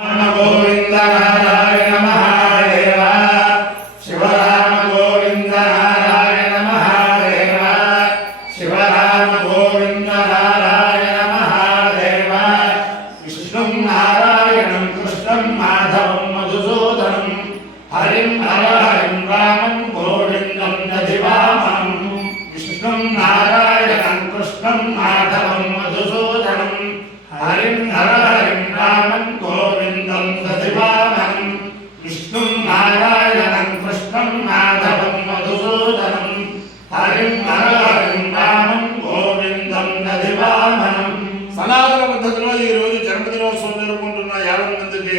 गोविंद नारायण महादेव शिवराम गोविंद नारायण महादेव शिवराम गोविंद नारायण महादेव विष्णुं नारायणं कृष्णं माधवं मधुसूदनं हरिं हरिं रामं गोविंदं दधिवामनं विष्णुं नारायणं कृष्णं माधवं मधुसूदनं हरिं हरिं रामं गोविंदं दधिवामनं विष्णुं नारायणं कृष्णं माधवं मधुसूदनं हरिं हरिं रामं गोविंदं दधिवामनं సనాతన పద్ధతిలో ఈ రోజు జన్మదినోత్సవం జరుపుకుంటున్న 50 మందికి,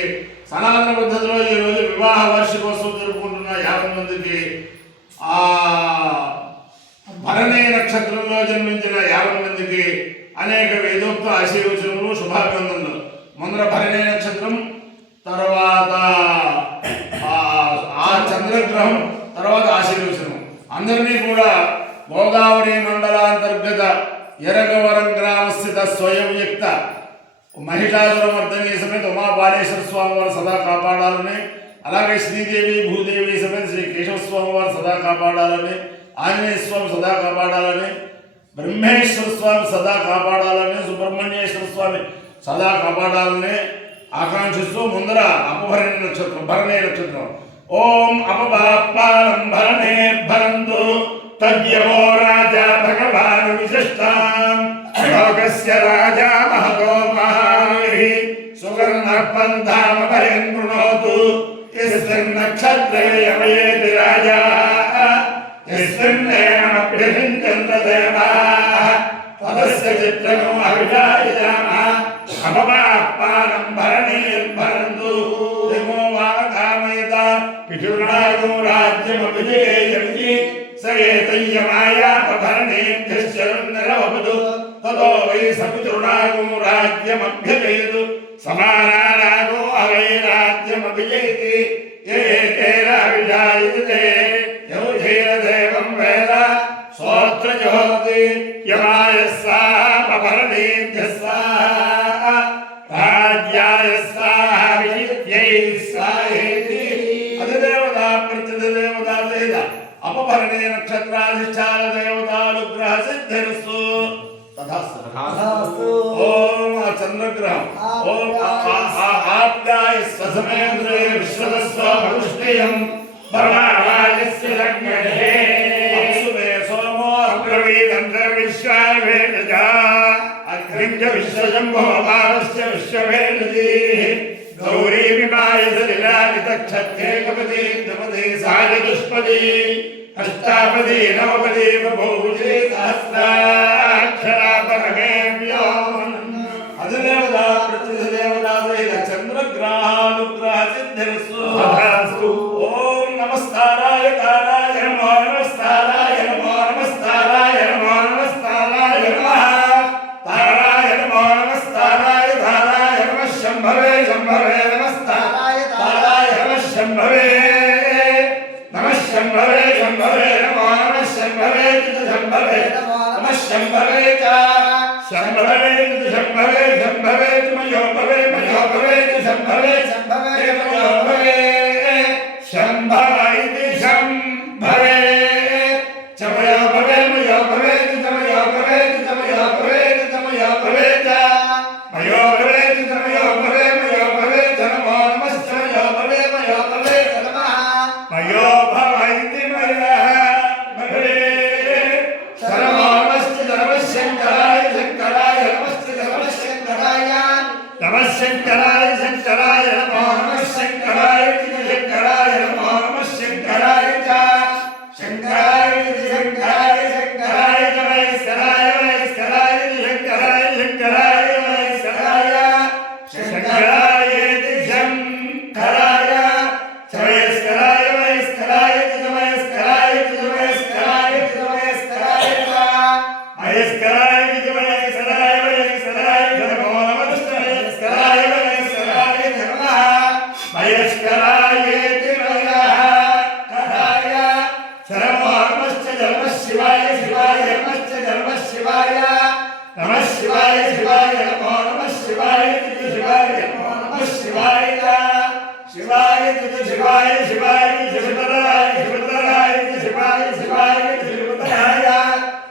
సనాతన పద్ధతిలో ఈ రోజు వివాహ వార్షికోత్సవం జరుపుకుంటున్న 50 మందికి, ఆ భరణీ నక్షత్రంలో జన్మించిన 50 మందికి అనేక వేదోక్త ఆశీర్వచనములు, శుభాభివందనలు. ముందర భరణీ నక్షత్రం, తర్వాత ఆ చంద్రగ్రహం, తర్వాత ఆశీర్వచనం. అందరినీ కూడా గోదావరి మండలాంతర్గత ఎరగవరం గ్రామస్థిత స్వయం వ్యక్త మహిళాదురమర్దని సమేత ఉమాబాలేశ్వర స్వామి వారు సదా కాపాడాలని, అలాగే శ్రీదేవి భూదేవి సమేత శ్రీ కేశవస్వామి వారు సదా కాపాడాలని, ఆంజనేయ స్వామి సదా కాపాడాలని, బ్రహ్మేశ్వర స్వామి సదా కాపాడాలని, సుబ్రహ్మణ్యేశ్వర స్వామి సదా కాపాడాలని ఆకాంక్షిస్తూ ముందర అపభరణి నక్షత్రం, భరణీ నక్షత్రం. ఓం అపపాపాలం భరణే భరంతు తద్యవో రాజా భగవాన్ విశిష్టాం లోకస్య రాజా మహతో మహాని సుగర్ణ పంథామ భయం కృణోతు యస్మిన్ నక్షత్రే యమయేతి రాజా యస్మిన్నేనమభ్యసించంత దేవాః తదస్య చిత్రమో అవిజాయజామః అపపాపాలం భరణీర్భరంతు యమో వాగామయత పితృనాగో రాజ్యమభిజేయమితి సయేతయ్యమాయాపభరణేభ్యశ్చరున్నరవదు తదో వై సపితృనాగో రాజ్యమభ్యజయతు సమానానాగో అవై రాజ్యమభిజయతి ఏతేరావిజాయతే యౌధేరదేవం వేద సోత్ర జోతి యమాయ స్వాహపభరణేభ్యః స్వాహా రాజ్యాయ స్వాహా విజిత్యై స్వాహేతి. అధిదేవతా ప్రత్యధిదేవతా వేద అపభరణే నక్షత్రాధిష్టాన దేవతానుగ్రహ సిద్ధిరస్తు. తథాస్తు. ఓం చంద్రగ్రహం. ఓం ఆప్యాయ స్వసమేంద్రే విశ్వదస్వ భవిష్ఠేయం పరమావాయస్య లగ్నే అప్సుమే సోమో అబ్రవీదంద్ర విశ్వావేదజా అగ్నించ విశ్వజంభో అపారస్య విశ్వవేదజీ గౌరీ విమాయ సలిలాలిత క్షత్రేకపతి ద్విపది సాజదుష్పది అష్టాపది నవపది బహుజే సహస్రాక్షరాపరమే వ్యోమన్. అధిదేవతా ప్రతిదేవతా వేద చంద్రగ్రహానుగ్రహ సిద్ధిరస్తు. ఓం నమస్తారాయ తారాయ నమో నమస్తారాయ నమో నమస్తారాయ నమో నమస్తారాయ నమః తారాయ నమో నమస్తారాయ తారాయ నమః శంభవే శంభవే నమస్తారాయ తారాయ నమః శంభవే నమః శంభవే శంభవే నమో నమః శంభవే శంభవే నమః శంభవే చ శంభవే శంభవే శంభవే మయో భవే మయో భవే శంభవే శంభవే మయో భవే శంభవై శంభవే చమయో భవే మయో భవే చమయో భవే చమయో భవే చమయో భవే చ మయో భవే చమయో భవే మయో భవే నమో నమః చమయో భవే మయో భవే నమః మయో భవై మయః భవే నమో నమః నమః శంకరాయ శంకరాయ నమః నమః శంకరాయ నమః శంకరాయ శంకరాయ शिवाय शिवाय शिवाय शिवतराय शिवतराय शिवाय शिवाय शिवतराय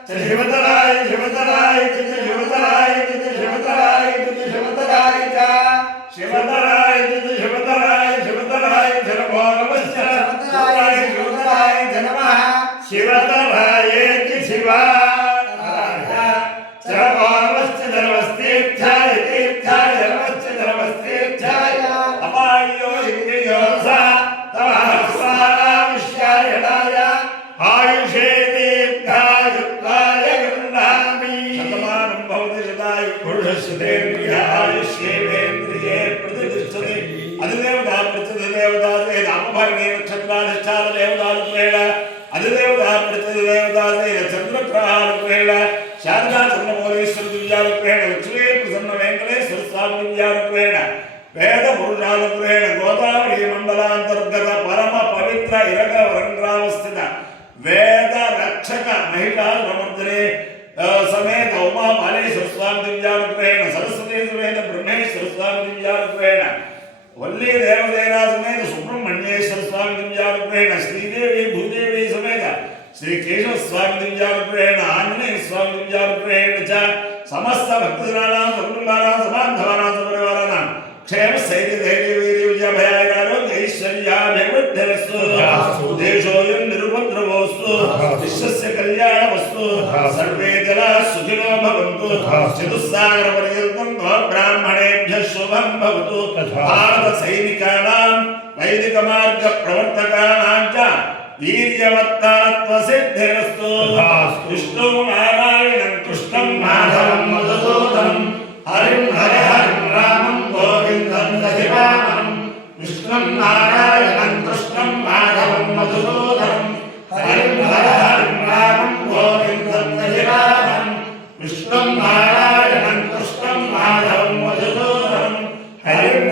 शिवतराय शिवतराय शिवतराय शिवतराय शिवतराय शिवतराय शिवतराय शिवतराय शिवतराय शिवतराय नमः शिवतराय शिवाय सर्वोर्वश्च धर्मस्तेच्छाय तीर्थाय धर्मश्च धर्मस्तेच्छाय अपायो इंद्रियोसा तमस्वाविष्यायणाय आयुषे दीर्घायुत्वाय गृह्णामि शतमानं भवति शतायु पुरुषस्येन्द्रिय आयुष्येवेन्द्रिये प्रतिष्ठते अधिदेवता प्रत्यधिदेवता नामभरणे नक्षत्राधिष्ठान देवतारूपेण अधिदेवता प्रत्यधिदेवता चन्द्रग्रहारूपेण शारदा चन्द्रमौलीश्वर दिव्यारूपेण लक्ष्मी प्रसन्न वेंकटेश्वर स्वामी दिव्यारूपेण वेद पुरुषारूपेण गोदावरी मंडलांतर्गत परम पवित्र इरग वरंग्रावस्थित वेद रक्षक महिला समर्दने समेत उमा मालेश्वर स्वामी दिव्यारूपेण सरस्वती समेत ब्रह्मेश्वर स्वामी दिव्यारूपेण वल्ली देवदेना समेत सुब्रह्मण्येश्वर स्वामी दिव्यारूपेण श्रीदेवी भूदेवी समेत श्री केशव स्वामी दिव्यारूपेण आंजनेय स्वामी दिव्यारूपेण च समस्त भक्तजनानां कुटुंबानां समान्धवानां परिवाराणां क्षेम स्थैर्य धैर्य वीर्य विजय भयारोग्य ऐश्वर्याभिवृद्धिरस्तु देशोऽयं निरुपद्रवोऽस्तु विश्वस्य कल्याणमस्तु सर्वे जनाः सुखिनो भवन्तु चतुस्सागरपर्यन्तं ब्राह्मणेभ्यः शुभं भवतु भारतसैनिकानां वैदिकमार्गप्रवर्तकानां च वीर्यवत्तारत्वसिद्धिरस्तु विष्णु नारायणं कृष्णं माधवं मधुसूदनं हरिं हरिं रामं गोविन्दं दधिवामनं विष्णुं नारायणं कृष्णं माधवं मधुसूदनं हरिं रामं गोविन्दं दधिवामनं विष्णुं नारायणं कृष्णं माधवं मधुसूदनं हरिं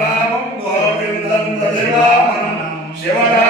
रामं गोविन्दं दधिवामनं शिवराम